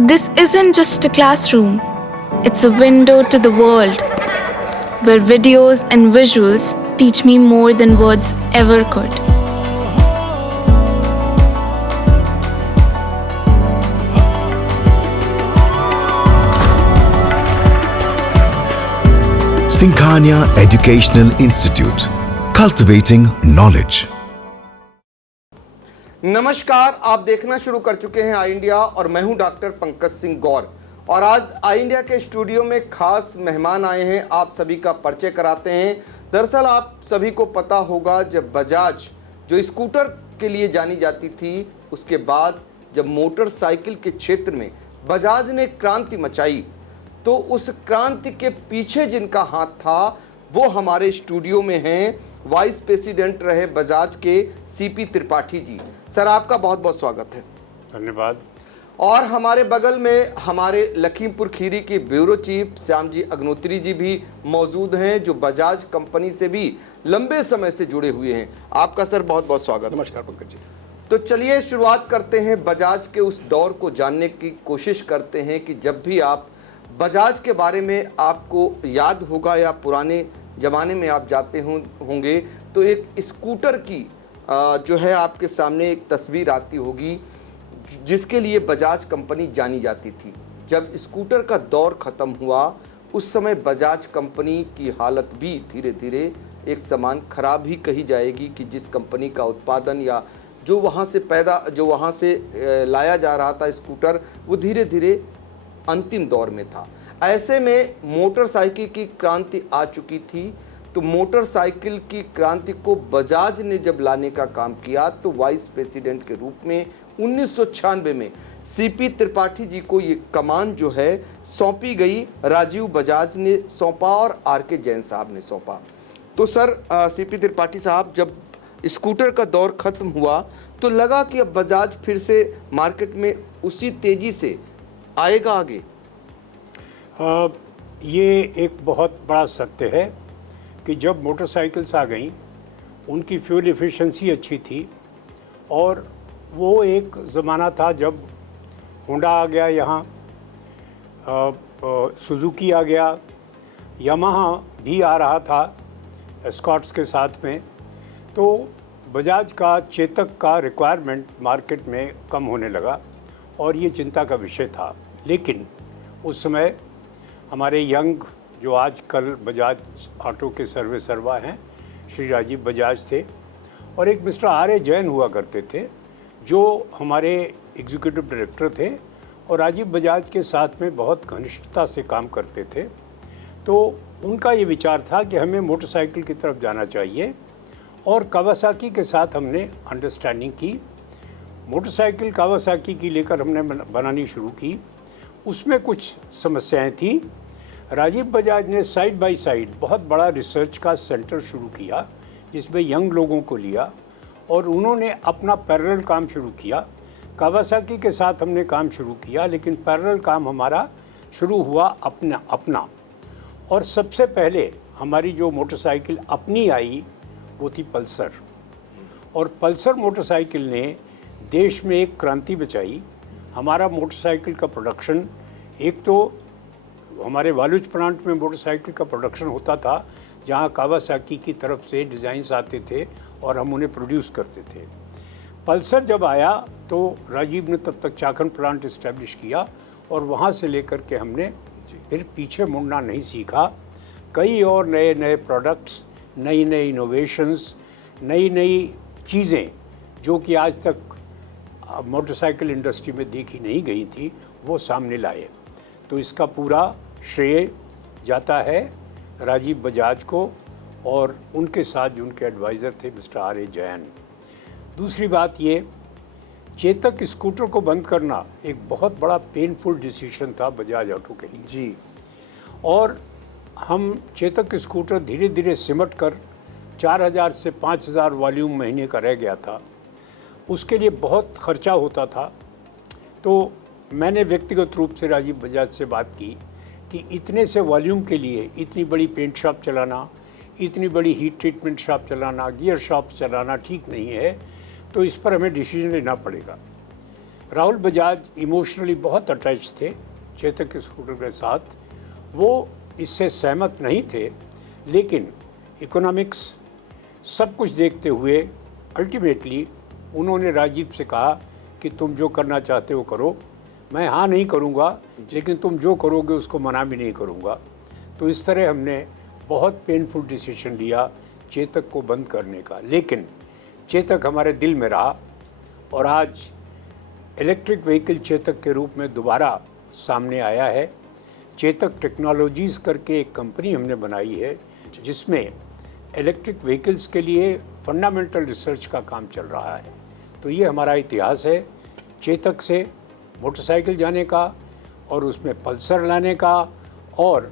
This isn't just a classroom, it's a window to the world, where videos and visuals teach me more than words ever could. Sinkhania Educational Institute, cultivating knowledge. नमस्कार, आप देखना शुरू कर चुके हैं आई India और मैं हूं डॉक्टर पंकज सिंह गौर। और आज आई इंडिया के स्टूडियो में खास मेहमान आए हैं, आप सभी का परिचय कराते हैं। दरअसल आप सभी को पता होगा, जब बजाज जो स्कूटर के लिए जानी जाती थी, उसके बाद जब मोटरसाइकिल के क्षेत्र में बजाज ने क्रांति मचाई, तो उस क्रांति के पीछे जिनका हाथ था वो हमारे स्टूडियो में हैं, वाइस प्रेसिडेंट रहे बजाज के सीपी त्रिपाठी जी। सर, आपका बहुत बहुत स्वागत है। धन्यवाद। और हमारे बगल में हमारे लखीमपुर खीरी के ब्यूरो चीफ श्याम जी अग्नोत्री जी भी मौजूद हैं, जो बजाज कंपनी से भी लंबे समय से जुड़े हुए हैं। आपका सर बहुत बहुत स्वागत। नमस्कार पंकज जी। तो चलिए शुरुआत करते हैं, बजाज के उस दौर को जानने की कोशिश करते हैं कि जब भी आप बजाज के बारे में आपको याद होगा या पुराने ज़माने में आप जाते होंगे तो एक स्कूटर की जो है आपके सामने एक तस्वीर आती होगी जिसके लिए बजाज कंपनी जानी जाती थी। जब स्कूटर का दौर ख़त्म हुआ, उस समय बजाज कंपनी की हालत भी धीरे धीरे एक समान ख़राब ही कही जाएगी कि जिस कंपनी का उत्पादन या जो वहाँ से लाया जा रहा था स्कूटर, वो धीरे धीरे अंतिम दौर में था। ऐसे में मोटरसाइकिल की क्रांति आ चुकी थी, तो मोटरसाइकिल की क्रांति को बजाज ने जब लाने का काम किया तो वाइस प्रेसिडेंट के रूप में 1996 में सीपी त्रिपाठी जी को ये कमान जो है सौंपी गई। राजीव बजाज ने सौंपा और आर.के. जैन साहब ने सौंपा। तो सर, सीपी त्रिपाठी साहब, जब स्कूटर का दौर ख़त्म हुआ तो लगा कि अब बजाज फिर से मार्केट में उसी तेज़ी से आएगा आगे। ये एक बहुत बड़ा सत्य है कि जब मोटरसाइकिल्स आ गई, उनकी फ्यूल एफिशिएंसी अच्छी थी और वो एक ज़माना था जब होंडा आ गया, यहाँ सुजुकी आ गया, यामाहा भी आ रहा था एस्कॉर्ट्स के साथ में। तो बजाज का, चेतक का रिक्वायरमेंट मार्केट में कम होने लगा और ये चिंता का विषय था। लेकिन उस समय हमारे यंग, जो आज कल बजाज ऑटो के सर्वा हैं, श्री राजीव बजाज थे और एक मिस्टर आर.ए. जैन हुआ करते थे, जो हमारे एग्जीक्यूटिव डायरेक्टर थे और राजीव बजाज के साथ में बहुत घनिष्ठता से काम करते थे। तो उनका ये विचार था कि हमें मोटरसाइकिल की तरफ जाना चाहिए और कावासाकी के साथ हमने अंडरस्टैंडिंग की। मोटरसाइकिल कावासाकी की लेकर हमने बनानी शुरू की। उसमें कुछ समस्याएं थी। राजीव बजाज ने साइड बाय साइड बहुत बड़ा रिसर्च का सेंटर शुरू किया, जिसमें यंग लोगों को लिया और उन्होंने अपना पैरेलल काम शुरू किया। कावासाकी के साथ हमने काम शुरू किया, लेकिन पैरेलल काम हमारा शुरू हुआ अपना। और सबसे पहले हमारी जो मोटरसाइकिल अपनी आई वो थी पल्सर। और पल्सर मोटरसाइकिल ने देश में एक क्रांति बचाई। हमारा मोटरसाइकिल का प्रोडक्शन, एक तो हमारे वालुज प्लांट में मोटरसाइकिल का प्रोडक्शन होता था, जहां कावासाकी की तरफ से डिज़ाइंस आते थे और हम उन्हें प्रोड्यूस करते थे। पल्सर जब आया तो राजीव ने तब तक चाखन प्लांट इस्टेब्लिश किया और वहां से लेकर के हमने फिर पीछे मुड़ना नहीं सीखा। कई और नए नए प्रोडक्ट्स, नई नई इनोवेशंस, नई नई चीज़ें जो कि आज तक मोटरसाइकिल इंडस्ट्री में देखी नहीं गई थी, वो सामने लाए। तो इसका पूरा श्रेय जाता है राजीव बजाज को और उनके साथ जो उनके एडवाइज़र थे मिस्टर आर.ए. जैन। दूसरी बात ये, चेतक स्कूटर को बंद करना एक बहुत बड़ा पेनफुल डिसीजन था बजाज ऑटो के लिए जी। और हम चेतक स्कूटर धीरे धीरे सिमट कर 4000 से 5000 वॉल्यूम महीने का रह गया था। उसके लिए बहुत खर्चा होता था। तो मैंने व्यक्तिगत रूप से राजीव बजाज से बात की कि इतने से वॉल्यूम के लिए इतनी बड़ी पेंट शॉप चलाना, इतनी बड़ी हीट ट्रीटमेंट शॉप चलाना, गियर शॉप चलाना ठीक नहीं है, तो इस पर हमें डिसीजन लेना पड़ेगा। राहुल बजाज इमोशनली बहुत अटैच थे चेतक स्कूटर के साथ। वो इससे सहमत नहीं थे, लेकिन इकोनॉमिक्स सब कुछ देखते हुए अल्टीमेटली उन्होंने राजीव से कहा कि तुम जो करना चाहते हो करो, मैं हाँ नहीं करूँगा, लेकिन तुम जो करोगे उसको मना भी नहीं करूँगा। तो इस तरह हमने बहुत पेनफुल डिसीजन लिया चेतक को बंद करने का, लेकिन चेतक हमारे दिल में रहा और आज इलेक्ट्रिक व्हीकल चेतक के रूप में दोबारा सामने आया है। चेतक टेक्नोलॉजीज़ करके एक कंपनी हमने बनाई है जिसमें इलेक्ट्रिक व्हीकल्स के लिए फंडामेंटल रिसर्च का काम चल रहा है। तो ये हमारा इतिहास है, चेतक से मोटरसाइकिल जाने का और उसमें पल्सर लाने का और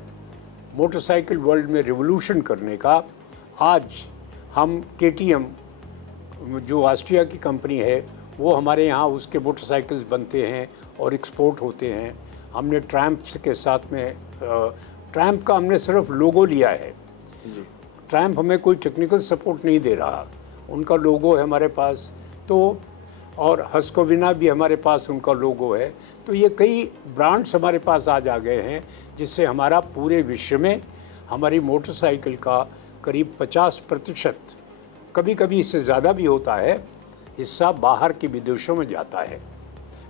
मोटरसाइकिल वर्ल्ड में रिवोल्यूशन करने का। आज हम KTM जो ऑस्ट्रिया की कंपनी है वो हमारे यहाँ उसके मोटरसाइकिल्स बनते हैं और एक्सपोर्ट होते हैं। हमने ट्रैम्प के साथ में ट्रैम्प का हमने सिर्फ लोगो लिया है जी। ट्रैम्प हमें कोई टेक्निकल सपोर्ट नहीं दे रहा, उनका लोगो है हमारे पास। तो और हस्कोविना भी हमारे पास उनका लोगो है। तो ये कई ब्रांड्स हमारे पास आज आ गए हैं जिससे हमारा पूरे विश्व में हमारी मोटरसाइकिल का करीब 50%, कभी कभी इससे ज़्यादा भी होता है, हिस्सा बाहर के विदेशों में जाता है।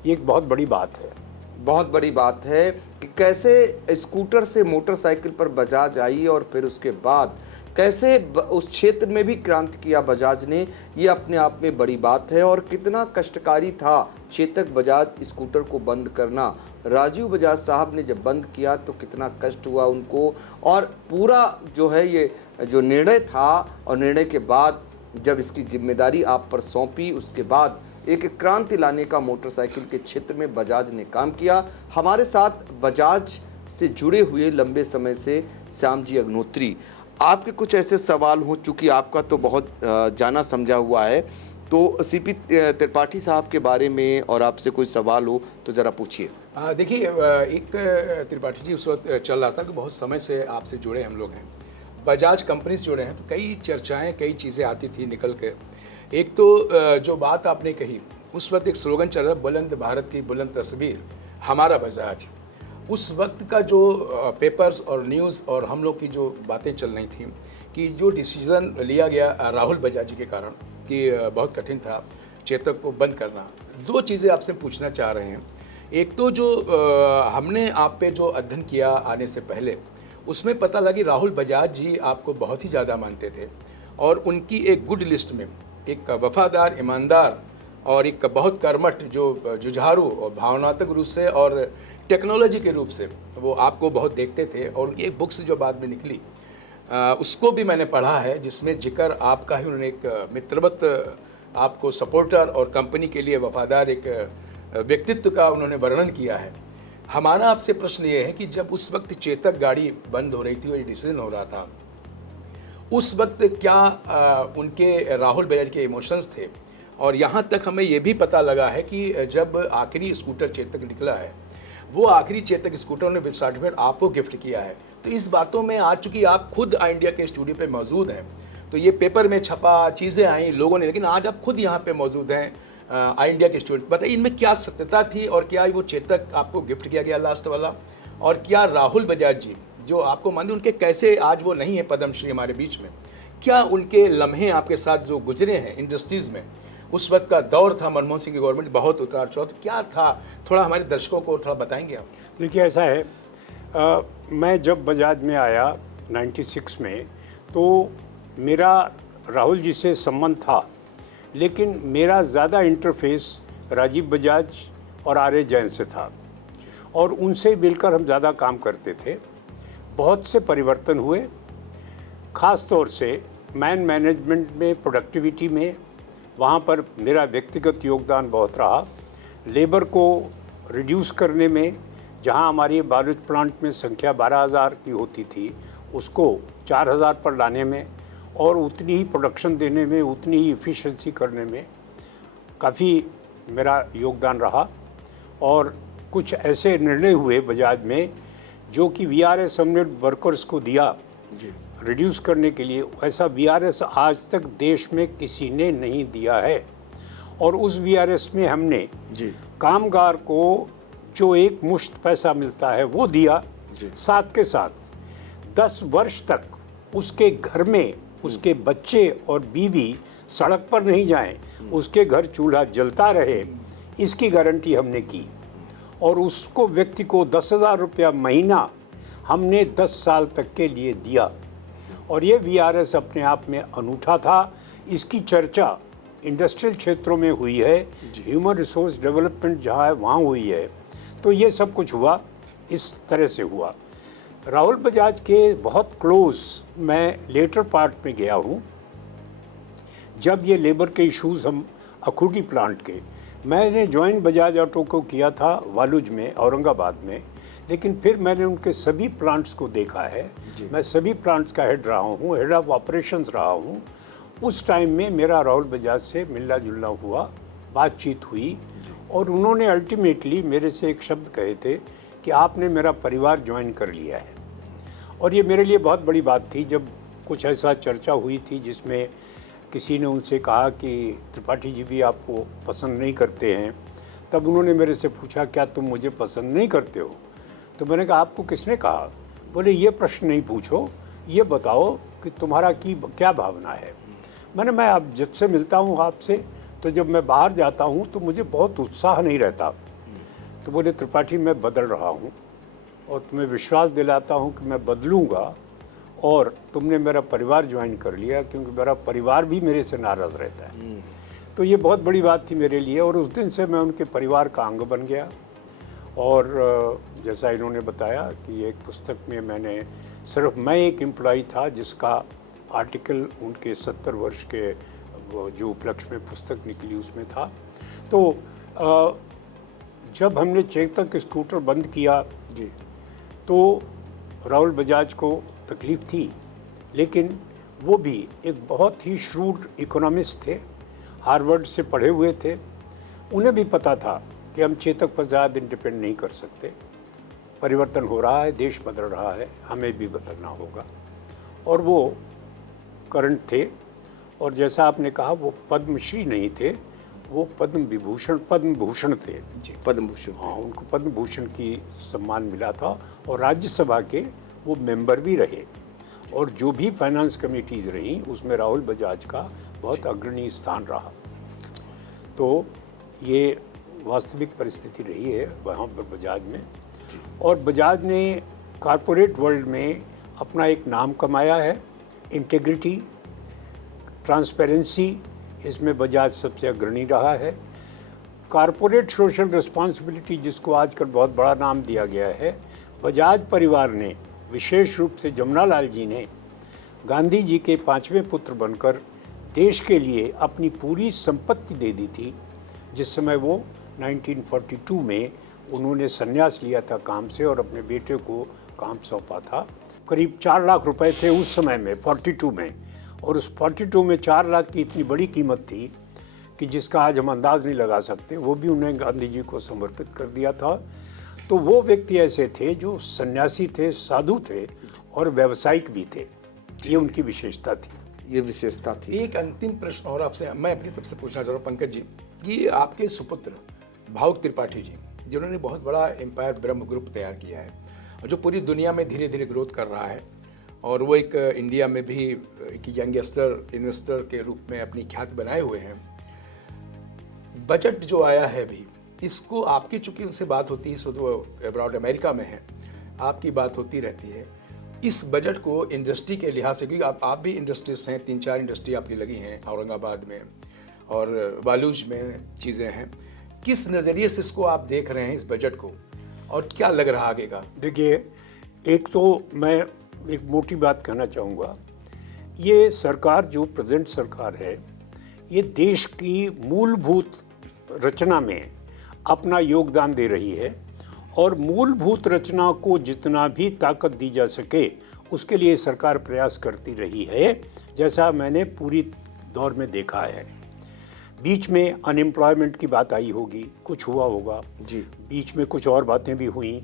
ये एक बहुत बड़ी बात है। बहुत बड़ी बात है कि कैसे स्कूटर से मोटरसाइकिल पर बजाज आई और फिर उसके बाद कैसे उस क्षेत्र में भी क्रांति किया बजाज ने, ये अपने आप में बड़ी बात है। और कितना कष्टकारी था चेतक बजाज स्कूटर को बंद करना। राजीव बजाज साहब ने जब बंद किया तो कितना कष्ट हुआ उनको, और पूरा जो है ये जो निर्णय था और निर्णय के बाद जब इसकी जिम्मेदारी आप पर सौंपी, उसके बाद एक क्रांति लाने का मोटरसाइकिल के क्षेत्र में बजाज ने काम किया। हमारे साथ बजाज से जुड़े हुए लंबे समय से श्याम जी अग्नोत्री, आपके कुछ ऐसे सवाल हो, चूँकि आपका तो बहुत जाना समझा हुआ है, तो CP त्रिपाठी साहब के बारे में और आपसे कोई सवाल हो तो ज़रा पूछिए। देखिए, एक त्रिपाठी जी उस वक्त चल रहा था कि बहुत समय से आपसे जुड़े हम लोग हैं, बजाज कंपनी से जुड़े हैं, तो कई चर्चाएं, कई चीज़ें आती थी निकल के। एक तो जो बात आपने कही, उस वक्त एक स्लोगन चल रहा, बुलंद भारत की बुलंद तस्वीर, हमारा बजाज। उस वक्त का जो पेपर्स और न्यूज़ और हम लोग की जो बातें चल रही थी कि जो डिसीज़न लिया गया राहुल बजाज जी के कारण कि बहुत कठिन था चेतक को बंद करना। दो चीज़ें आपसे पूछना चाह रहे हैं। एक तो जो हमने आप पे जो अध्ययन किया आने से पहले, उसमें पता लगी राहुल बजाज जी आपको बहुत ही ज़्यादा मानते थे और उनकी एक गुड लिस्ट में एक वफादार, ईमानदार और एक बहुत कर्मठ, जो जुझारू और भावनात्मक रूप से और टेक्नोलॉजी के रूप से वो आपको बहुत देखते थे। और उनकी एक बुक्स जो बाद में निकली उसको भी मैंने पढ़ा है, जिसमें जिक्र आपका ही उन्होंने एक मित्रवत आपको सपोर्टर और कंपनी के लिए वफादार एक व्यक्तित्व का उन्होंने वर्णन किया है। हमारा आपसे प्रश्न ये है कि जब उस वक्त चेतक गाड़ी बंद हो रही थी और ये डिसीजन हो रहा था, उस वक्त क्या उनके राहुल बजाज के इमोशंस थे? और यहाँ तक हमें ये भी पता लगा है कि जब आखिरी स्कूटर चेतक निकला है, वो आखिरी चेतक स्कूटर ने विद सर्टिफिकेट आपको गिफ्ट किया है। तो इस बातों में आज चूँकि आप खुद इंडिया के स्टूडियो पे मौजूद हैं, तो ये पेपर में छपा चीज़ें आई लोगों ने, लेकिन आज आप खुद यहाँ पे मौजूद हैं इंडिया के स्टूडियो। बताइए इनमें क्या सत्यता थी और क्या वो चेतक आपको गिफ्ट किया गया लास्ट वाला, और क्या राहुल बजाज जी जो आपको मानते उनके कैसे आज वो नहीं है पद्मश्री हमारे बीच में, क्या उनके लम्हे आपके साथ जो गुजरे हैं इंडस्ट्रीज़ में? उस वक्त का दौर था मनमोहन सिंह की गवर्नमेंट, बहुत उतार चढ़ाव, तो क्या था, थोड़ा हमारे दर्शकों को थोड़ा बताएंगे आप? देखिए ऐसा है, मैं जब बजाज में आया 96 में, तो मेरा राहुल जी से संबंध था, लेकिन मेरा ज़्यादा इंटरफेस राजीव बजाज और आर्य जैन से था और उनसे मिलकर हम ज़्यादा काम करते थे। बहुत से परिवर्तन हुए, ख़ास तौर से मैनेजमेंट में, प्रोडक्टिविटी में, वहाँ पर मेरा व्यक्तिगत योगदान बहुत रहा। लेबर को रिड्यूस करने में, जहाँ हमारी बारूद प्लांट में संख्या 12,000 की होती थी, उसको 4,000 पर लाने में और उतनी ही प्रोडक्शन देने में, उतनी ही इफ़िशिएंसी करने में काफ़ी मेरा योगदान रहा। और कुछ ऐसे निर्णय हुए बजाज में जो कि VRS हमने वर्कर्स को दिया जी रिड्यूस करने के लिए, ऐसा VRS आज तक देश में किसी ने नहीं दिया है। और उस वीआरएस में हमने जी कामगार को जो एक मुश्त पैसा मिलता है वो दिया, साथ के साथ 10 वर्ष तक उसके घर में उसके बच्चे और बीवी सड़क पर नहीं जाएं, उसके घर चूल्हा जलता रहे, इसकी गारंटी हमने की। और उसको व्यक्ति को 10,000 रुपया महीना हमने 10 साल तक के लिए दिया। और ये वीआरएस अपने आप में अनूठा था। इसकी चर्चा इंडस्ट्रियल क्षेत्रों में हुई है, ह्यूमन रिसोर्स डेवलपमेंट जहाँ है वहाँ हुई है। तो ये सब कुछ हुआ, इस तरह से हुआ। राहुल बजाज के बहुत क्लोज मैं लेटर पार्ट में गया हूँ, जब ये लेबर के इश्यूज़ हम अखूटी प्लांट के, मैंने ज्वाइन बजाज ऑटो को किया था वालुज में, औरंगाबाद में, लेकिन फिर मैंने उनके सभी प्लांट्स को देखा है। मैं सभी प्लांट्स का हेड रहा हूँ, हेड ऑफ ऑपरेशंस रहा हूँ। उस टाइम में मेरा राहुल बजाज से मिलना जुलना हुआ, बातचीत हुई, और उन्होंने अल्टीमेटली मेरे से एक शब्द कहे थे कि आपने मेरा परिवार ज्वाइन कर लिया है। और ये मेरे लिए बहुत बड़ी बात थी। जब कुछ ऐसा चर्चा हुई थी जिसमें किसी ने उनसे कहा कि त्रिपाठी जी भी आपको पसंद नहीं करते हैं, तब उन्होंने मेरे से पूछा क्या तुम मुझे पसंद नहीं करते हो? तो मैंने कहा आपको किसने कहा? बोले ये प्रश्न नहीं पूछो, ये बताओ कि तुम्हारा क्या भावना है। मैं अब जब से मिलता हूँ आपसे, तो जब मैं बाहर जाता हूँ तो मुझे बहुत उत्साह नहीं रहता। तो बोले त्रिपाठी मैं बदल रहा हूँ और तुम्हें विश्वास दिलाता हूँ कि मैं बदलूँगा, और तुमने मेरा परिवार ज्वाइन कर लिया, क्योंकि मेरा परिवार भी मेरे से नाराज़ रहता है। तो ये बहुत बड़ी बात थी मेरे लिए, और उस दिन से मैं उनके परिवार का अंग बन गया। और जैसा इन्होंने बताया कि एक पुस्तक में मैंने सिर्फ मैं एक एम्प्लॉई था जिसका आर्टिकल उनके 70 वर्ष के जो उपलक्ष्य में पुस्तक निकली उसमें था। तो जब हमने चेतक स्कूटर बंद किया जी, तो राहुल बजाज को तकलीफ़ थी, लेकिन वो भी एक बहुत ही श्रूड इकोनॉमिस्ट थे, हार्वर्ड से पढ़े हुए थे। उन्हें भी पता था कि हम चेतक पर ज़्यादा डिपेंड नहीं कर सकते, परिवर्तन हो रहा है, देश बदल रहा है, हमें भी बदलना होगा। और वो करंट थे। और जैसा आपने कहा, वो पद्मश्री नहीं थे, वो पद्म भूषण थे जी, पद्म भूषण। हाँ, उनको पद्म भूषण की सम्मान मिला था, और राज्यसभा के वो मेंबर भी रहे, और जो भी फाइनेंस कमेटीज़ रहीं उसमें राहुल बजाज का बहुत अग्रणी स्थान रहा। तो ये वास्तविक परिस्थिति रही है वहाँ पर बजाज में। और बजाज ने कॉरपोरेट वर्ल्ड में अपना एक नाम कमाया है। इंटेग्रिटी, ट्रांसपेरेंसी, इसमें बजाज सबसे अग्रणी रहा है। कॉरपोरेट सोशल रिस्पॉन्सिबिलिटी, जिसको आजकल बहुत बड़ा नाम दिया गया है, बजाज परिवार ने, विशेष रूप से जमुनालाल जी ने, गांधी जी के 5वें पुत्र बनकर देश के लिए अपनी पूरी संपत्ति दे दी थी। जिस समय वो 1942 में उन्होंने संन्यास लिया था काम से और अपने बेटे को काम सौंपा था। करीब 4 लाख रुपए थे उस समय में, 42 में, और उस 42 में 4 लाख की इतनी बड़ी कीमत थी कि जिसका आज हम अंदाज़ नहीं लगा सकते। वो भी उन्हें गांधी जी को समर्पित कर दिया था। तो वो व्यक्ति ऐसे थे जो सन्यासी थे, साधु थे और व्यावसायिक भी थे। ये उनकी विशेषता थी। ये विशेषता थी। एक अंतिम प्रश्न और आपसे मैं अपनी तरफ से पूछना चाह रहा हूँ पंकज जी, कि आपके सुपुत्र भावुक त्रिपाठी जी, जिन्होंने बहुत बड़ा एम्पायर ब्रह्म ग्रुप तैयार किया है और जो पूरी दुनिया में धीरे धीरे ग्रोथ कर रहा है, और वो एक इंडिया में भी एक यंगस्टर इन्वेस्टर के रूप में अपनी ख्याति बनाए हुए हैं। बजट जो आया है अभी, इसको आपकी, चूंकि उनसे बात होती है, इस वक्त वो अब्रॉड अमेरिका में है, आपकी बात होती रहती है, इस बजट को इंडस्ट्री के लिहाज से, क्योंकि आप भी इंडस्ट्रीज हैं, 3-4 इंडस्ट्री आपकी लगी हैं औरंगाबाद में और वालूज में चीज़ें हैं, किस नज़रिए से इसको आप देख रहे हैं इस बजट को, और क्या लग रहा आगे का? देखिए, एक तो मैं एक मोटी बात कहना चाहूँगा, ये सरकार जो प्रेजेंट सरकार है, ये देश की मूलभूत रचना में अपना योगदान दे रही है, और मूलभूत रचना को जितना भी ताकत दी जा सके उसके लिए सरकार प्रयास करती रही है, जैसा मैंने पूरी दौर में देखा है। बीच में अनएम्प्लॉयमेंट की बात आई होगी, कुछ हुआ होगा जी, बीच में कुछ और बातें भी हुई।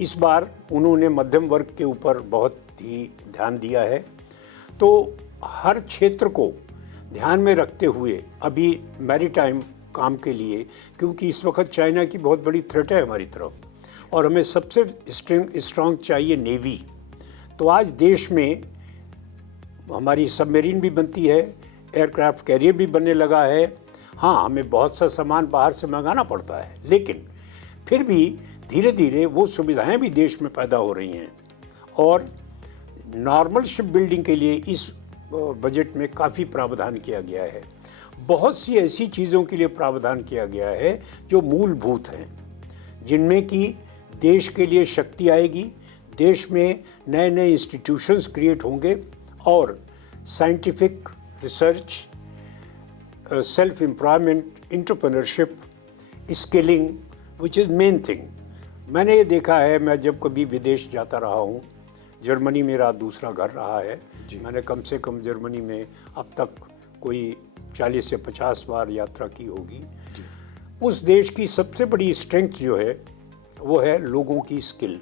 इस बार उन्होंने मध्यम वर्ग के ऊपर बहुत ही ध्यान दिया है। तो हर क्षेत्र को ध्यान में रखते हुए अभी मैरीटाइम काम के लिए, क्योंकि इस वक्त चाइना की बहुत बड़ी थ्रेट है हमारी तरफ और हमें सबसे स्ट्रॉन्ग चाहिए नेवी। तो आज देश में हमारी सबमरीन भी बनती है, एयरक्राफ्ट कैरियर भी बनने लगा है। हाँ, हमें बहुत सा सामान बाहर से मंगाना पड़ता है, लेकिन फिर भी धीरे धीरे वो सुविधाएं भी देश में पैदा हो रही हैं और नॉर्मल शिप बिल्डिंग के लिए इस बजट में काफ़ी प्रावधान किया गया है। बहुत सी ऐसी चीज़ों के लिए प्रावधान किया गया है जो मूलभूत हैं, जिनमें कि देश के लिए शक्ति आएगी, देश में नए नए इंस्टीट्यूशंस क्रिएट होंगे और scientific research, self employment, entrepreneurship, skilling, which is main thing. मैंने ये देखा है, मैं जब कभी विदेश जाता रहा हूँ, जर्मनी मेरा दूसरा घर रहा है, मैंने कम से कम जर्मनी में अब तक कोई 40 से 50 बार यात्रा की होगी। उस देश की सबसे बड़ी स्ट्रेंथ जो है वो है लोगों की स्किल।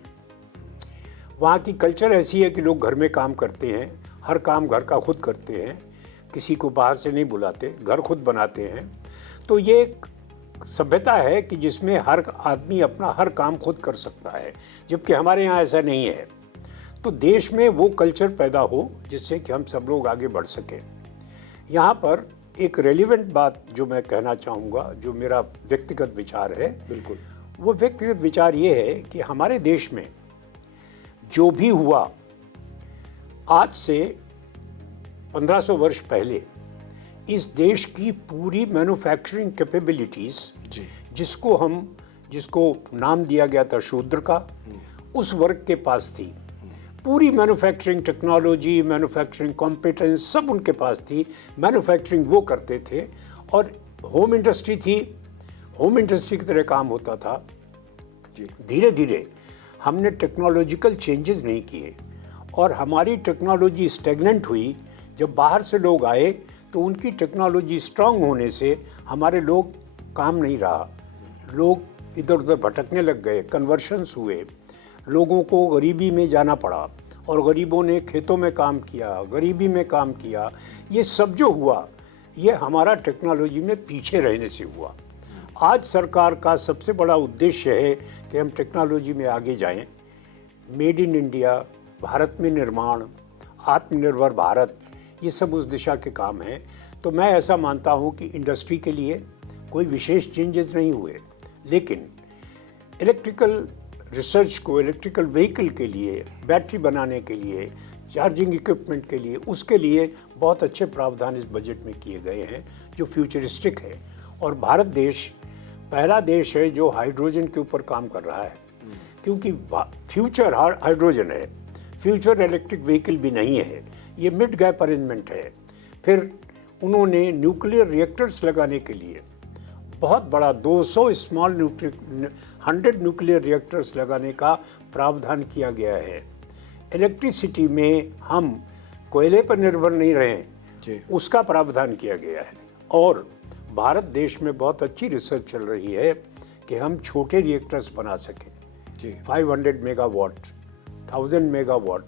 वहाँ की कल्चर ऐसी है कि लोग घर में काम करते हैं, हर काम घर का खुद करते हैं, किसी को बाहर से नहीं बुलाते, घर खुद बनाते हैं। तो ये एक सभ्यता है कि जिसमें हर आदमी अपना हर काम खुद कर सकता है, जबकि हमारे यहाँ ऐसा नहीं है। तो देश में वो कल्चर पैदा हो जिससे कि हम सब लोग आगे बढ़ सकें। यहाँ पर एक रेलिवेंट बात जो मैं कहना चाहूँगा, जो मेरा व्यक्तिगत विचार है, बिल्कुल वो व्यक्तिगत विचार ये है कि हमारे देश में जो भी हुआ आज से 1500 वर्ष पहले, इस देश की पूरी मैन्युफैक्चरिंग कैपेबिलिटीज़, जिसको नाम दिया गया था शूद्र का, उस वर्ग के पास थी। पूरी मैन्युफैक्चरिंग टेक्नोलॉजी, मैन्युफैक्चरिंग कॉम्पिटेंस सब उनके पास थी। मैन्युफैक्चरिंग वो करते थे और होम इंडस्ट्री थी, होम इंडस्ट्री की तरह काम होता था। धीरे धीरे हमने टेक्नोलॉजिकल चेंजेस नहीं किए और हमारी टेक्नोलॉजी स्टेगनेंट हुई। जब बाहर से लोग आए तो उनकी टेक्नोलॉजी स्ट्रांग होने से हमारे लोग काम नहीं रहा, लोग इधर उधर भटकने लग गए, कन्वर्शंस हुए, लोगों को गरीबी में जाना पड़ा और गरीबों ने खेतों में काम किया, गरीबी में काम किया। ये सब जो हुआ ये हमारा टेक्नोलॉजी में पीछे रहने से हुआ। आज सरकार का सबसे बड़ा उद्देश्य है कि हम टेक्नोलॉजी में आगे जाएं। मेड इन इंडिया, भारत में निर्माण, आत्मनिर्भर भारत, ये सब उस दिशा के काम हैं। तो मैं ऐसा मानता हूँ कि इंडस्ट्री के लिए कोई विशेष चेंजेस नहीं हुए, लेकिन इलेक्ट्रिकल रिसर्च को, इलेक्ट्रिकल व्हीकल के लिए, बैटरी बनाने के लिए, चार्जिंग इक्विपमेंट के लिए, उसके लिए बहुत अच्छे प्रावधान इस बजट में किए गए हैं जो फ्यूचरिस्टिक है। और भारत देश पहला देश है जो हाइड्रोजन के ऊपर काम कर रहा है, क्योंकि फ्यूचर हाइड्रोजन है, फ्यूचर इलेक्ट्रिक व्हीकल भी नहीं है, ये मिड गैप अरेंजमेंट है। फिर उन्होंने न्यूक्लियर रिएक्टर्स लगाने के लिए बहुत बड़ा 200 100 न्यूक्लियर रिएक्टर्स लगाने का प्रावधान किया गया है। इलेक्ट्रिसिटी में हम कोयले पर निर्भर नहीं रहें, उसका प्रावधान किया गया है। और भारत देश में बहुत अच्छी रिसर्च चल रही है कि हम छोटे रिएक्टर्स बना सकें, 500 मेगावाट, 1000 मेगावाट,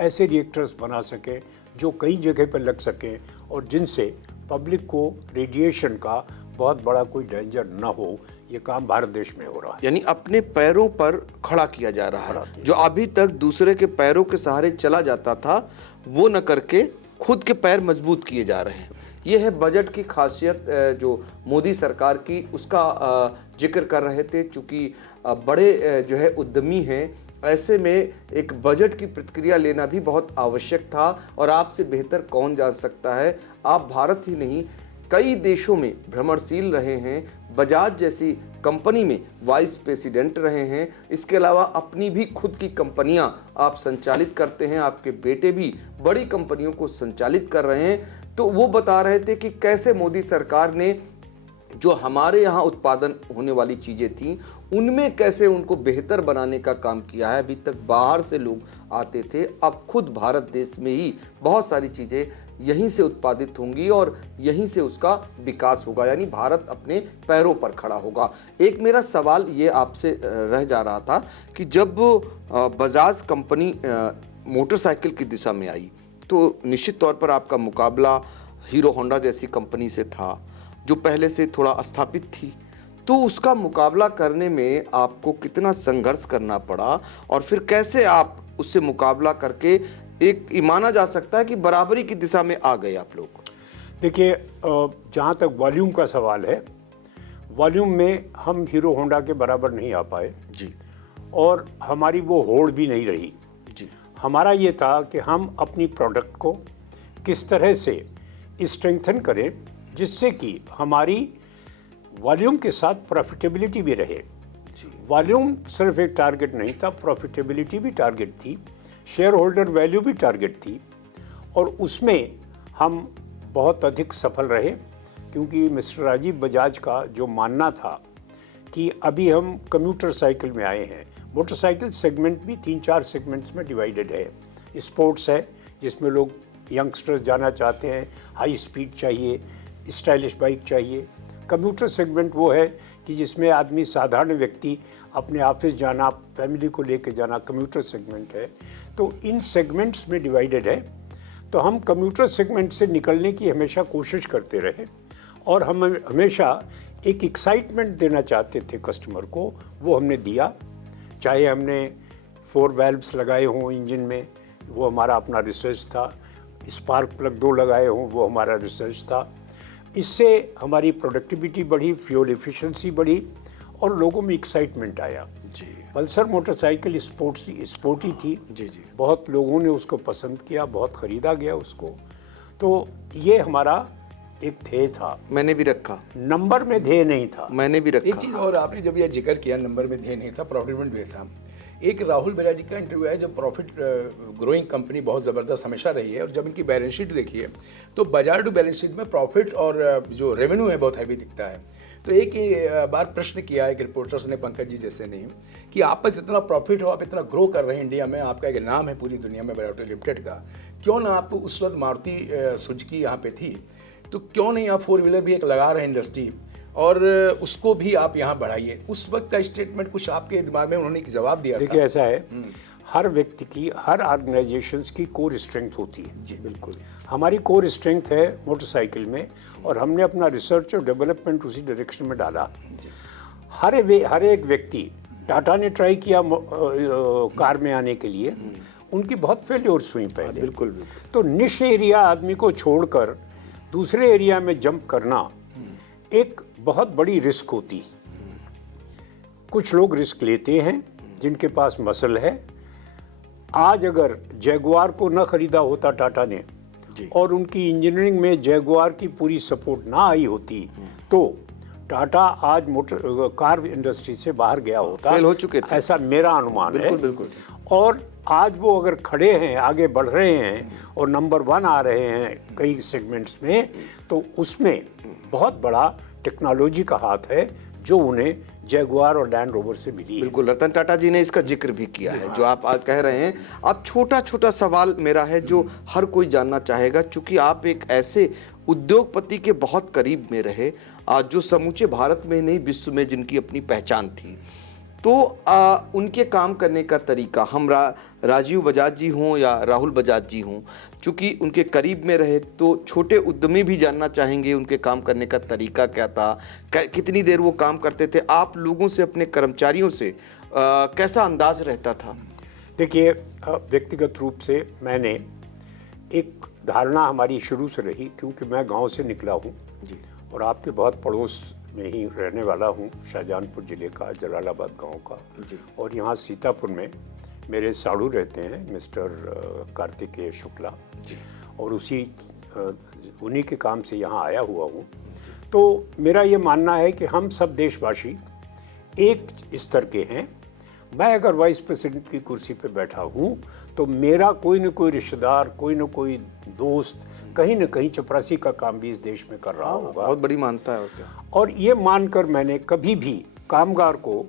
ऐसे रिएक्टर्स बना सकें जो कई जगह पर लग सकें और जिनसे पब्लिक को रेडिएशन का बहुत बड़ा कोई डेंजर ना हो। ये काम भारत देश में हो रहा है, यानी अपने पैरों पर खड़ा किया जा रहा है। जो अभी तक दूसरे के पैरों के सहारे चला जाता था, वो न करके खुद के पैर मजबूत किए जा रहे हैं। ये है बजट की खासियत जो मोदी सरकार की, उसका जिक्र कर रहे थे। चूँकि बड़े जो है उद्यमी हैं, ऐसे में एक बजट की प्रतिक्रिया लेना भी बहुत आवश्यक था। और आपसे बेहतर कौन जान सकता है, आप भारत ही नहीं कई देशों में भ्रमणशील रहे हैं, बजाज जैसी कंपनी में वाइस प्रेसिडेंट रहे हैं। इसके अलावा अपनी भी खुद की कंपनियां आप संचालित करते हैं, आपके बेटे भी बड़ी कंपनियों को संचालित कर रहे हैं। तो वो बता रहे थे कि कैसे मोदी सरकार ने जो हमारे यहाँ उत्पादन होने वाली चीज़ें थीं, उनमें कैसे उनको बेहतर बनाने का काम किया है। अभी तक बाहर से लोग आते थे, अब खुद भारत देश में ही बहुत सारी चीज़ें यहीं से उत्पादित होंगी और यहीं से उसका विकास होगा, यानी भारत अपने पैरों पर खड़ा होगा। एक मेरा सवाल ये आपसे रह जा रहा था कि जब बजाज कंपनी मोटरसाइकिल की दिशा में आई तो निश्चित तौर पर आपका मुकाबला हीरो होंडा जैसी कंपनी से था। जो पहले से थोड़ा स्थापित थी, तो उसका मुकाबला करने में आपको कितना संघर्ष करना पड़ा और फिर कैसे आप उससे मुकाबला करके एक माना जा सकता है कि बराबरी की दिशा में आ गए आप लोग? देखिए, जहाँ तक वॉल्यूम का सवाल है, वॉल्यूम में हम हीरो होंडा के बराबर नहीं आ पाए जी, और हमारी वो होड़ भी नहीं रही जी, हमारा ये था कि हम अपनी प्रोडक्ट को किस तरह से स्ट्रेंथन करें जिससे कि हमारी वॉल्यूम के साथ प्रॉफिटेबिलिटी भी रहे। वॉल्यूम सिर्फ एक टारगेट नहीं था, प्रॉफिटेबिलिटी भी टारगेट थी, शेयर होल्डर वैल्यू भी टारगेट थी, और उसमें हम बहुत अधिक सफल रहे, क्योंकि मिस्टर राजीव बजाज का जो मानना था कि अभी हम कम्यूटर साइकिल में आए हैं। मोटरसाइकिल सेगमेंट भी 3-4 सेगमेंट्स में डिवाइडेड है। स्पोर्ट्स है जिसमें लोग यंगस्टर्स जाना चाहते हैं, हाई स्पीड चाहिए, स्टाइलिश बाइक चाहिए। कम्यूटर सेगमेंट वो है कि जिसमें आदमी, साधारण व्यक्ति अपने ऑफिस जाना, फैमिली को लेकर जाना, कम्यूटर सेगमेंट है। तो इन सेगमेंट्स में डिवाइडेड है। तो हम कम्यूटर सेगमेंट से निकलने की हमेशा कोशिश करते रहे और हम हमेशा एक एक्साइटमेंट देना चाहते थे कस्टमर को, वो हमने दिया। चाहे हमने 4 वाल्व्स लगाए हों इंजन में, वो हमारा अपना रिसर्च था। स्पार्क प्लग 2 लगाए हों, वो हमारा रिसर्च था। इससे हमारी प्रोडक्टिविटी बढ़ी, फ्यूल एफिशिएंसी बढ़ी और लोगों में एक्साइटमेंट आया। जी, पल्सर मोटरसाइकिल स्पोर्टी थी। जी, जी, बहुत लोगों ने उसको पसंद किया, बहुत ख़रीदा गया उसको। तो ये हमारा एक ध्येय था। मैंने भी रखा, नंबर में ध्येय नहीं था। मैंने भी एक रखा। चीज़ और आपने जब यह जिक्र किया, नंबर में ध्येय नहीं था, प्रॉफिटमेंट भी था। एक राहुल बजाज जी का इंटरव्यू है, जो प्रॉफिट ग्रोइंग कंपनी बहुत ज़बरदस्त हमेशा रही है, और जब इनकी बैलेंस शीट देखिए तो बजाज बैलेंस शीट में प्रॉफिट और जो रेवेन्यू है बहुत हैवी दिखता है। तो एक बार प्रश्न किया एक रिपोर्टर्स ने, पंकज जी जैसे नहीं, कि आप पास इतना प्रॉफिट हो, आप इतना ग्रो कर रहे हैं इंडिया में, आपका एक नाम है पूरी दुनिया में बजाज लिमिटेड का, क्यों ना आप उस वक्त मारुति सुजुकी यहाँ पे थी, तो क्यों नहीं आप 4 व्हीलर भी एक लगा रहे हैं इंडस्ट्री, और उसको भी आप यहाँ बढ़ाइए। उस वक्त का स्टेटमेंट कुछ आपके दिमाग में उन्होंने एक जवाब दिया था। देखिए, ऐसा है, हर व्यक्ति की, हर ऑर्गेनाइजेशंस की कोर स्ट्रेंथ होती है। जी बिल्कुल, हमारी कोर स्ट्रेंथ है मोटरसाइकिल में, और हमने अपना रिसर्च और डेवलपमेंट उसी डायरेक्शन में डाला। हर एक व्यक्ति, टाटा ने ट्राई किया कार में आने के लिए, उनकी बहुत फेल्योर्स हुई पहले। बिल्कुल बिल्कुल। तो निश एरिया आदमी को छोड़कर दूसरे एरिया में जंप करना एक बहुत बड़ी रिस्क होती। कुछ लोग रिस्क लेते हैं जिनके पास मसल है। आज अगर जैगुआर को न खरीदा होता टाटा ने, और उनकी इंजीनियरिंग में जैगुआर की पूरी सपोर्ट ना आई होती, तो टाटा आज मोटर कार इंडस्ट्री से बाहर गया होता। फेल हो चुके थे। ऐसा मेरा अनुमान है। बिल्कुल। और आज वो अगर खड़े हैं, आगे बढ़ रहे हैं और नंबर 1 आ रहे हैं कई सेगमेंट्स में, तो उसमें बहुत बड़ा टेक्नोलॉजी का हाथ है जो उन्हें जैगुआर और लैंड रोवर से मिली है। बिल्कुल, रतन टाटा जी ने इसका जिक्र भी किया है जो आप आज कह रहे हैं। अब छोटा छोटा सवाल मेरा है जो हर कोई जानना चाहेगा, चूंकि आप एक ऐसे उद्योगपति के बहुत करीब में रहे आज, जो समूचे भारत में नहीं विश्व में जिनकी अपनी पहचान थी, तो उनके काम करने का तरीका, हम राजीव बजाज जी हों या राहुल बजाज जी हों, चूँकि उनके करीब में रहे, तो छोटे उद्यमी भी जानना चाहेंगे उनके काम करने का तरीका क्या था, कितनी देर वो काम करते थे, आप लोगों से, अपने कर्मचारियों से कैसा अंदाज रहता था? देखिए, व्यक्तिगत रूप से मैंने एक धारणा हमारी शुरू से रही, क्योंकि मैं गांव से निकला हूँ और आपके बहुत पड़ोस में ही रहने वाला हूँ, शाहजहानपुर ज़िले का जलालाबाद गांव का। और यहाँ सीतापुर में मेरे साड़ू रहते हैं, मिस्टर कार्तिकेय शुक्ला, और उन्हीं के काम से यहाँ आया हुआ हूँ। तो मेरा ये मानना है कि हम सब देशवासी एक स्तर के हैं। मैं अगर वाइस प्रेसिडेंट की कुर्सी पे बैठा हूँ तो मेरा कोई न कोई रिश्तेदार, कोई न कोई दोस्त कहीं न कहीं चपरासी का काम भी इस देश में कर रहा होगा। बहुत बड़ी मानता है। और क्या? और ये मानकर मैंने कभी भी कामगार को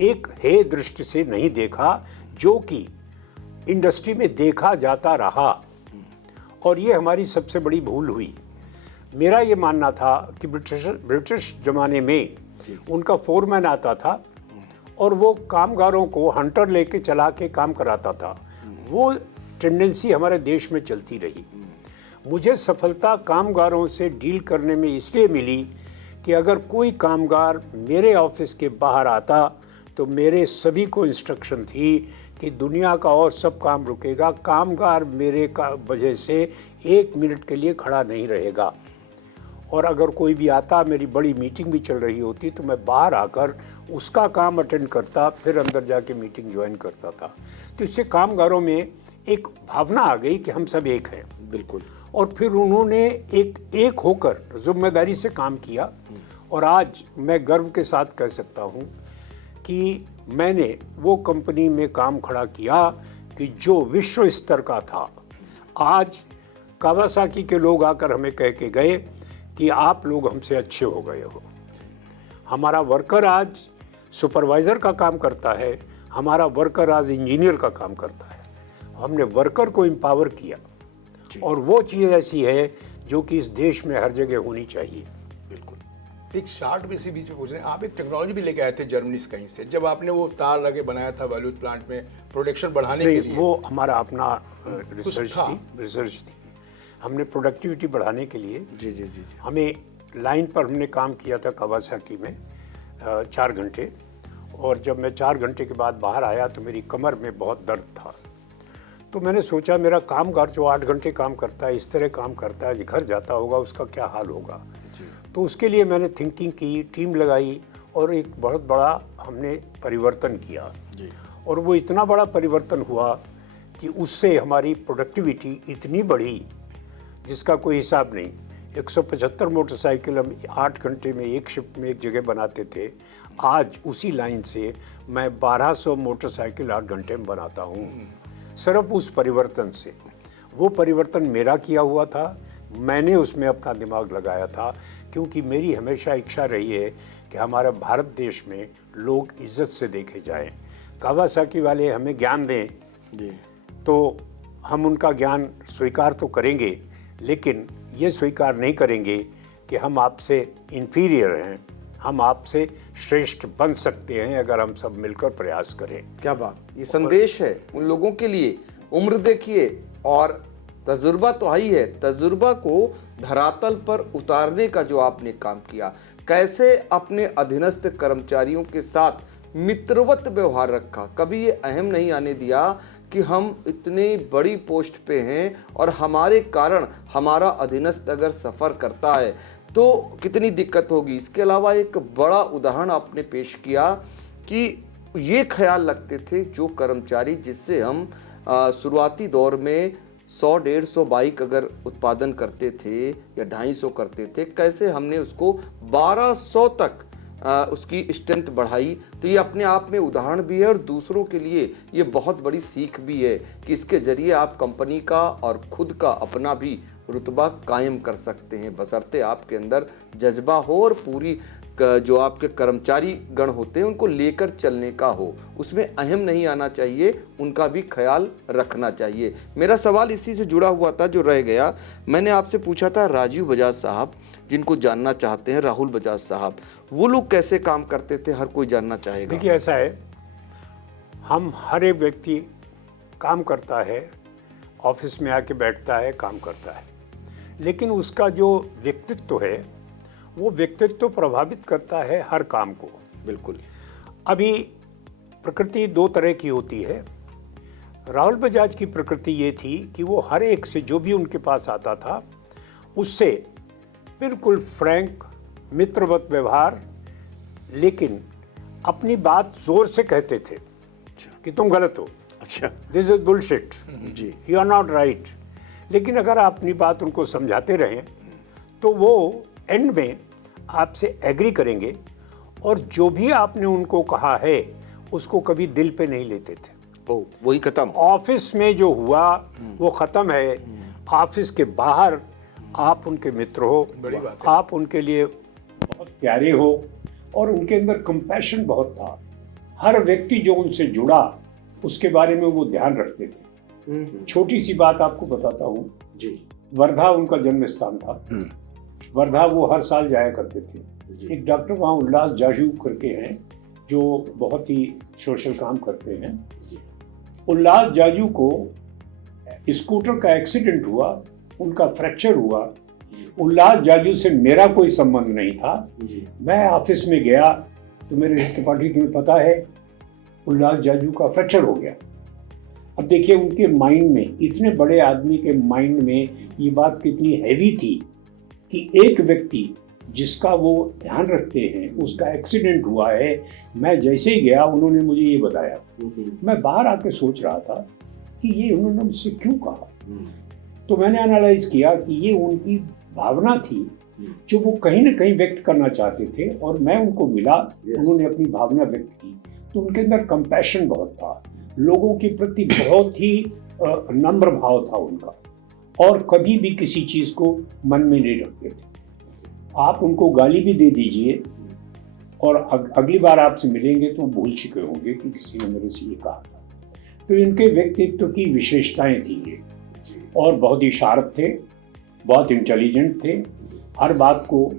एक हेय दृष्टि से नहीं देखा, जो कि इंडस्ट्री में देखा जाता रहा, और ये हमारी सबसे बड़ी भूल हुई। मेरा ये मानना था कि ब्रिटिश ज़माने में उनका फोरमैन आता था और वो कामगारों को हंटर लेके चला के काम कराता था। वो टेंडेंसी हमारे देश में चलती रही। मुझे सफलता कामगारों से डील करने में इसलिए मिली कि अगर कोई कामगार मेरे ऑफिस के बाहर आता तो मेरे सभी को इंस्ट्रक्शन थी कि दुनिया का और सब काम रुकेगा, कामगार मेरे का वजह से 1 मिनट के लिए खड़ा नहीं रहेगा। और अगर कोई भी आता, मेरी बड़ी मीटिंग भी चल रही होती, तो मैं बाहर आकर उसका काम अटेंड करता, फिर अंदर जाके मीटिंग ज्वाइन करता था। तो इससे कामगारों में एक भावना आ गई कि हम सब एक हैं। बिल्कुल। और फिर उन्होंने एक होकर जिम्मेदारी से काम किया। और आज मैं गर्व के साथ कह सकता हूँ कि मैंने वो कंपनी में काम खड़ा किया कि जो विश्व स्तर का था। आज कावासाकी के लोग आकर हमें कह के गए कि आप लोग हमसे अच्छे हो गए हो। हमारा वर्कर आज सुपरवाइज़र का काम करता है, हमारा वर्कर आज इंजीनियर का काम करता है। हमने वर्कर को एम्पावर किया और वो चीज़ ऐसी है जो कि इस देश में हर जगह होनी चाहिए। बिल्कुल। एक शार्ट में से बीच में पूछ रहे हैं, आप एक टेक्नोलॉजी भी लेके आए थे जर्मनी से कहीं से, जब आपने वो तार लगे बनाया था वैल्यूज प्लांट में प्रोडक्शन बढ़ाने के लिए। वो हमारा अपना रिसर्च थी। हमने प्रोडक्टिविटी बढ़ाने के लिए जी हमें लाइन पर हमने काम किया था कावासाकी में 4 घंटे। और जब मैं 4 घंटे के बाद बाहर आया तो मेरी कमर में बहुत दर्द था। तो मैंने सोचा मेरा कामगार जो 8 घंटे काम करता है, इस तरह काम करता है, घर जाता होगा, उसका क्या हाल होगा। तो उसके लिए मैंने थिंकिंग की, टीम लगाई और एक बहुत बड़ा हमने परिवर्तन किया। और वो इतना बड़ा परिवर्तन हुआ कि उससे हमारी प्रोडक्टिविटी इतनी बढ़ी जिसका कोई हिसाब नहीं। 175 मोटरसाइकिल हम 8 घंटे में एक शिफ्ट में एक जगह बनाते थे। आज उसी लाइन से मैं 1200 मोटरसाइकिल 8 घंटे में बनाता हूँ, सिर्फ उस परिवर्तन से। वो परिवर्तन मेरा किया हुआ था, मैंने उसमें अपना दिमाग लगाया था, क्योंकि मेरी हमेशा इच्छा रही है कि हमारे भारत देश में लोग इज्जत से देखे जाएं। कावासाकी वाले हमें ज्ञान दें तो हम उनका ज्ञान स्वीकार तो करेंगे, लेकिन ये स्वीकार नहीं करेंगे कि हम आपसे इन्फीरियर हैं। हम आपसे श्रेष्ठ बन सकते हैं अगर हम सब मिलकर प्रयास करें। क्या बात, ये संदेश है उन लोगों के लिए। उम्र देखिए और तजुर्बा तो है ही है, तजुर्बा को धरातल पर उतारने का जो आपने काम किया, कैसे अपने अधीनस्थ कर्मचारियों के साथ मित्रवत व्यवहार रखा, कभी ये अहम नहीं आने दिया कि हम इतनी बड़ी पोस्ट पे हैं और हमारे कारण हमारा अधीनस्थ अगर सफ़र करता है तो कितनी दिक्कत होगी। इसके अलावा एक बड़ा उदाहरण आपने पेश किया कि ये ख्याल रखते थे जो कर्मचारी जिससे हम शुरुआती दौर में 100-150 बाइक अगर उत्पादन करते थे या 250 करते थे, कैसे हमने उसको 1200 तक उसकी स्ट्रेंथ बढ़ाई। तो ये अपने आप में उदाहरण भी है और दूसरों के लिए ये बहुत बड़ी सीख भी है कि इसके ज़रिए आप कंपनी का और खुद का अपना भी रुतबा कायम कर सकते हैं, बशर्ते आपके अंदर जज्बा हो और पूरी जो आपके कर्मचारी गण होते हैं उनको लेकर चलने का हो। उसमें अहम नहीं आना चाहिए, उनका भी ख्याल रखना चाहिए। मेरा सवाल इसी से जुड़ा हुआ था जो रह गया। मैंने आपसे पूछा था राजीव बजाज साहब, जिनको जानना चाहते हैं, राहुल बजाज साहब, वो लोग कैसे काम करते थे, हर कोई जानना चाहेगा। देखिए ऐसा है, हम हर एक व्यक्ति काम करता है, ऑफिस में आके बैठता है, काम करता है, लेकिन उसका जो व्यक्तित्व है वो व्यक्तित्व प्रभावित करता है हर काम को। बिल्कुल। अभी प्रकृति 2 तरह की होती है। राहुल बजाज की प्रकृति ये थी कि वो हर एक से जो भी उनके पास आता था उससे बिल्कुल फ्रैंक मित्रवत व्यवहार, लेकिन अपनी बात जोर से कहते थे कि तुम गलत हो, अच्छा, दिस इज बुलशिट, जी, यू आर नॉट राइट। लेकिन अगर आप अपनी बात उनको समझाते रहें तो वो एंड में आपसे एग्री करेंगे और जो भी आपने उनको कहा है उसको कभी दिल पे नहीं लेते थे। ओ, वही खत्म। ऑफिस में जो हुआ वो खत्म है, ऑफिस के बाहर आप उनके मित्र हो, बड़ी बात है। आप उनके लिए बहुत प्यारे हो और उनके अंदर कंपैशन बहुत था। हर व्यक्ति जो उनसे जुड़ा उसके बारे में वो ध्यान रखते थे। छोटी सी बात आपको बताता हूँ जी, वर्धा उनका जन्म स्थान था। वर्धा वो हर साल जाया करते थे। एक डॉक्टर वहाँ उल्लास जाजू करके हैं जो बहुत ही सोशल काम करते हैं। उल्लास जाजू को स्कूटर का एक्सीडेंट हुआ उनका फ्रैक्चर हुआ। उल्लास जाजू से मेरा कोई संबंध नहीं था। मैं ऑफिस में गया तो मेरे रिश्ते पार्टी तुम्हें पता है उल्लास जाजू का फ्रैक्चर हो गया। अब देखिए उनके माइंड में, इतने बड़े आदमी के माइंड में ये बात कितनी हैवी थी कि एक व्यक्ति जिसका वो ध्यान रखते हैं उसका एक्सीडेंट हुआ है। मैं जैसे ही गया उन्होंने मुझे ये बताया। मैं बाहर आके सोच रहा था कि ये उन्होंने मुझसे क्यों कहा। तो मैंने एनालाइज किया कि ये उनकी भावना थी जो वो कहीं ना कहीं व्यक्त करना चाहते थे और मैं उनको मिला। उन्होंने अपनी भावना व्यक्त की तो उनके अंदर कंपैशन बहुत था, लोगों के प्रति बहुत ही नम्र भाव था उनका, और कभी भी किसी चीज़ को मन में नहीं रखते थे। आप उनको गाली भी दे दीजिए और अगली बार आपसे मिलेंगे तो भूल चुके होंगे कि किसी ने मेरे से ये कहा था। तो इनके व्यक्तित्व की विशेषताएं थी ये, और बहुत ही शार्प थे, बहुत इंटेलिजेंट थे, हर बात को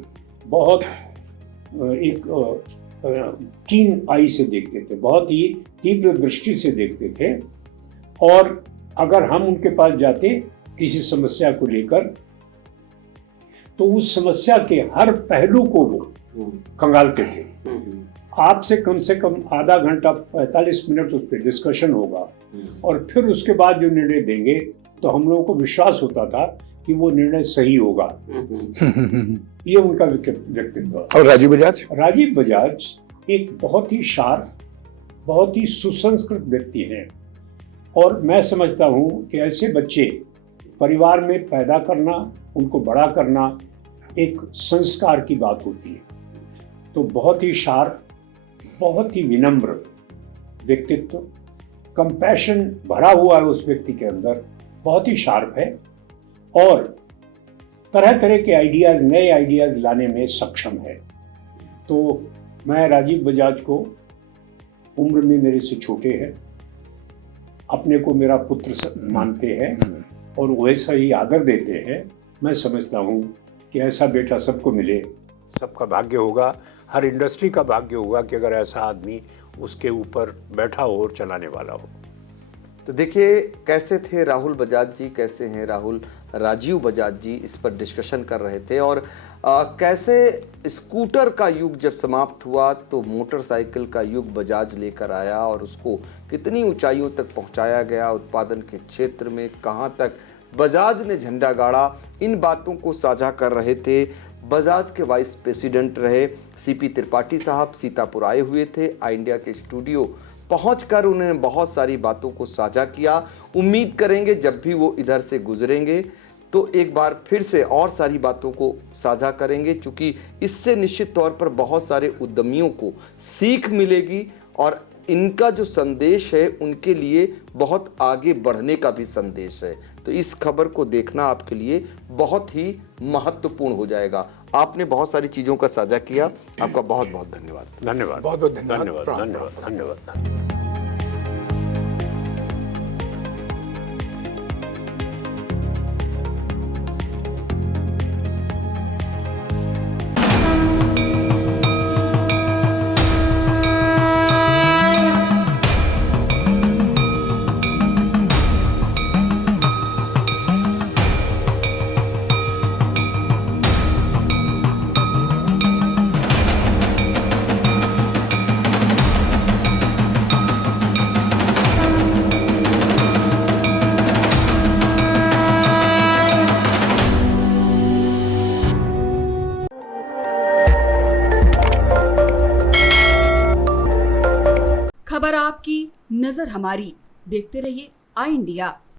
बहुत एक कीन आई से देखते थे, बहुत ही तीव्र दृष्टि से देखते थे। और अगर हम उनके पास जाते किसी समस्या को लेकर तो उस समस्या के हर पहलू को वो खंगालते थे। आपसे कम से कम आधा घंटा 45 मिनट उस पर डिस्कशन होगा और फिर उसके बाद जो निर्णय देंगे तो हम लोगों को विश्वास होता था कि वो निर्णय सही होगा। ये उनका व्यक्तित्व। और राजीव बजाज एक बहुत ही शार्प, बहुत ही सुसंस्कृत व्यक्ति हैं, और मैं समझता हूँ कि ऐसे बच्चे परिवार में पैदा करना, उनको बड़ा करना एक संस्कार की बात होती है। तो बहुत ही शार्प, बहुत ही विनम्र व्यक्तित्व, कंपैशन भरा हुआ है उस व्यक्ति के अंदर, बहुत ही शार्प है और तरह तरह के आइडियाज़, नए आइडियाज़ लाने में सक्षम है। तो मैं राजीव बजाज को, उम्र में मेरे से छोटे हैं, अपने को मेरा पुत्र मानते हैं और वैसा ही आदर देते हैं। मैं समझता हूँ कि ऐसा बेटा सबको मिले। सबका भाग्य होगा, हर इंडस्ट्री का भाग्य होगा कि अगर ऐसा आदमी उसके ऊपर बैठा हो और चलाने वाला हो। तो देखिए कैसे थे राहुल बजाज जी, कैसे हैं राजीव बजाज जी, इस पर डिस्कशन कर रहे थे। और कैसे स्कूटर का युग जब समाप्त हुआ तो मोटरसाइकिल का युग बजाज लेकर आया और उसको कितनी ऊंचाइयों तक पहुंचाया गया, उत्पादन के क्षेत्र में कहां तक बजाज ने झंडा गाड़ा, इन बातों को साझा कर रहे थे। बजाज के वाइस प्रेसिडेंट रहे सीपी त्रिपाठी साहब सीतापुर आए हुए थे। आई इंडिया के स्टूडियो पहुंचकर उन्होंने बहुत सारी बातों को साझा किया। उम्मीद करेंगे जब भी वो इधर से गुजरेंगे तो एक बार फिर से और सारी बातों को साझा करेंगे, क्योंकि इससे निश्चित तौर पर बहुत सारे उद्यमियों को सीख मिलेगी और इनका जो संदेश है उनके लिए बहुत आगे बढ़ने का भी संदेश है। तो इस खबर को देखना आपके लिए बहुत ही महत्वपूर्ण हो जाएगा। आपने बहुत सारी चीज़ों का साझा किया, आपका बहुत बहुत धन्यवाद। धन्यवाद, बहुत बहुत धन्यवाद, धन्यवाद, धन्यवाद, धन्यवाद। खबर आपकी, नजर हमारी। देखते रहिए आई इंडिया।